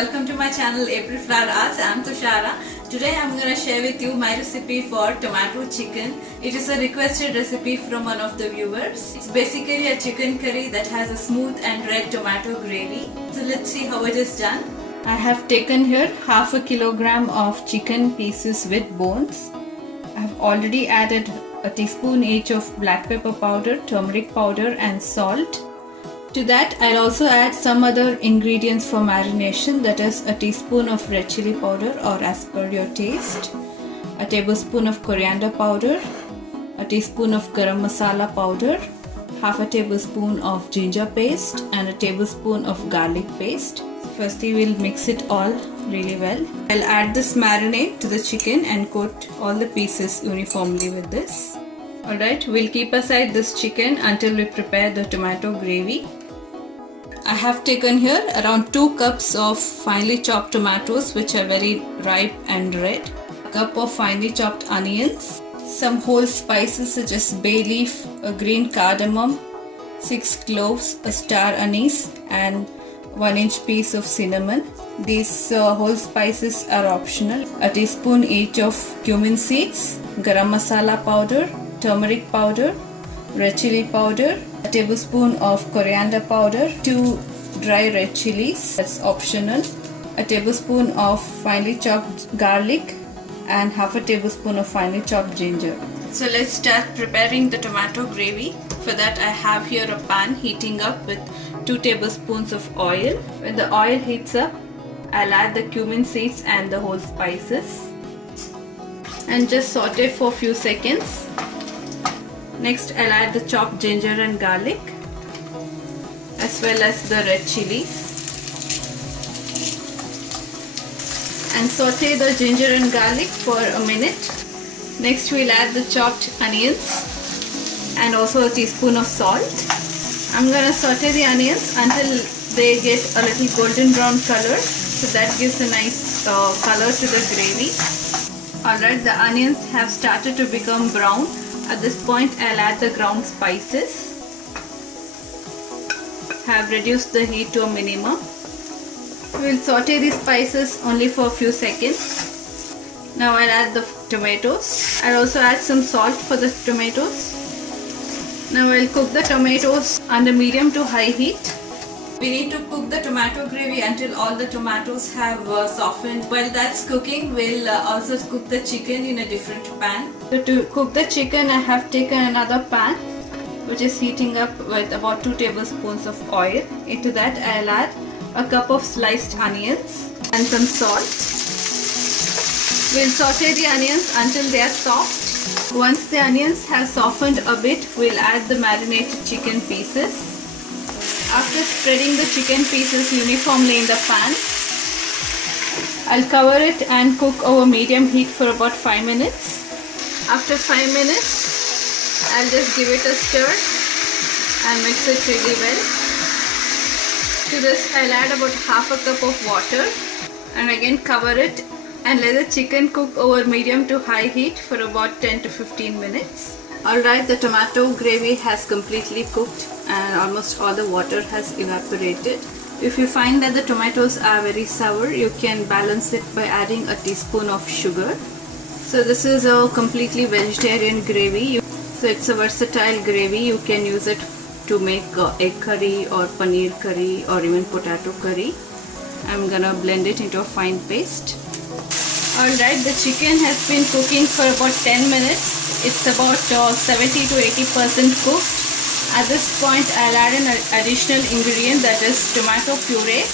welcome to my channel April Flower Arts. I am Tushara. Today I am going to share with you my recipe for tomato chicken. It is a requested recipe from one of the viewers. It's basically a chicken curry that has a smooth and red tomato gravy. So let's see how it is done. I have taken here half a kilogram of chicken pieces with bones. I have already added a teaspoon each of black pepper powder, turmeric powder and salt. To that I'll also add some other ingredients for marination, that is a teaspoon of red chili powder or as per your taste, a tablespoon of coriander powder, a teaspoon of garam masala powder, half a tablespoon of ginger paste and a tablespoon of garlic paste. Firstly we'll mix it all really well. I'll add this marinade to the chicken and coat all the pieces uniformly with this. Alright, we'll keep aside this chicken until we prepare the tomato gravy. I have taken here around 2 cups of finely chopped tomatoes which are very ripe and red, a cup of finely chopped onions, some whole spices such as bay leaf, a green cardamom, 6 cloves, a star anise and 1-inch piece of cinnamon. These whole spices are optional. A teaspoon each of cumin seeds, garam masala powder, turmeric powder, red chili powder, a tablespoon of coriander powder, 2 dry red chilies, that's optional, a tablespoon of finely chopped garlic and half a tablespoon of finely chopped ginger. So let's start preparing the tomato gravy. For that I have here a pan heating up with 2 tablespoons of oil. When the oil heats up, I'll add the cumin seeds and the whole spices and just saute for a few seconds. Next I'll add the chopped ginger and garlic as well as the red chilies and saute the ginger and garlic for a minute. Next we'll add the chopped onions and also a teaspoon of salt. I'm gonna saute the onions until they get a little golden brown color, so that gives a nice color to the gravy. Alright, the onions have started to become brown. At this point I'll add the ground spices. Have reduced the heat to a minimum. We'll saute these spices only for a few seconds. Now I'll add the tomatoes. I'll also add some salt for the tomatoes. Now I'll cook the tomatoes under medium to high heat. We need to cook the tomato gravy until all the tomatoes have softened. While that's cooking, we'll also cook the chicken in a different pan. So to cook the chicken, I have taken another pan which is heating up with about 2 tablespoons of oil. Into that I'll add a cup of sliced onions and some salt. We'll saute the onions until they are soft. Once the onions have softened a bit, we'll add the marinated chicken pieces. After spreading the chicken pieces uniformly in the pan, I'll cover it and cook over medium heat for about 5 minutes. After 5 minutes, I'll just give it a stir and mix it really well. To this, I'll add about half a cup of water and again cover it and let the chicken cook over medium to high heat for about 10 to 15 minutes. Alright, the tomato gravy has completely cooked and almost all the water has evaporated. If you find that the tomatoes are very sour, you can balance it by adding a teaspoon of sugar. So this is a completely vegetarian gravy. So it's a versatile gravy. You can use it to make egg curry or paneer curry or even potato curry. I'm gonna blend it into a fine paste. Alright, the chicken has been cooking for about 10 minutes. It's about 70 to 80% cooked. At this point I'll add an additional ingredient, that is tomato puree.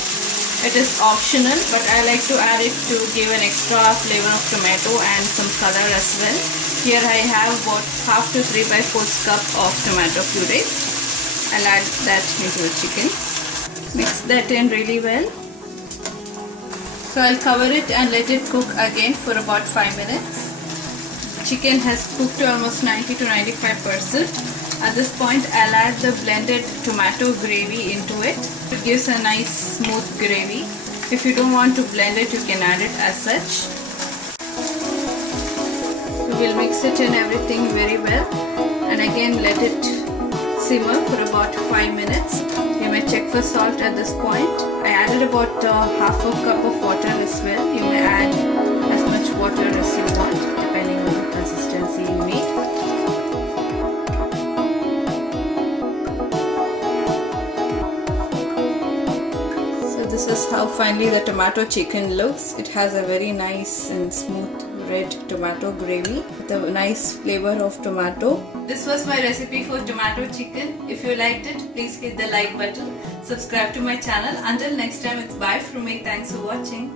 It is optional, but I like to add it to give an extra flavor of tomato and some color as well. Here I have about half to 3/4 cup of tomato puree. I'll add that into the chicken. Mix that in really well. So I'll cover it and let it cook again for about 5 minutes. Chicken has cooked to almost 90 to 95%. At this point I'll add the blended tomato gravy into it. It gives a nice smooth gravy. If you don't want to blend it, you can add it as such. We will mix it in everything very well and again let it simmer for about 5 minutes. You may check for salt at this point. I added about half a cup of water as well. You may add as much water as you want depending on the consistency you need. So this is how finally the tomato chicken looks. It has a very nice and smooth red tomato gravy with a nice flavor of tomato. This was my recipe for tomato chicken. If you liked it, please hit the like button. Subscribe to my channel. Until next time, it's bye from me. Thanks for watching.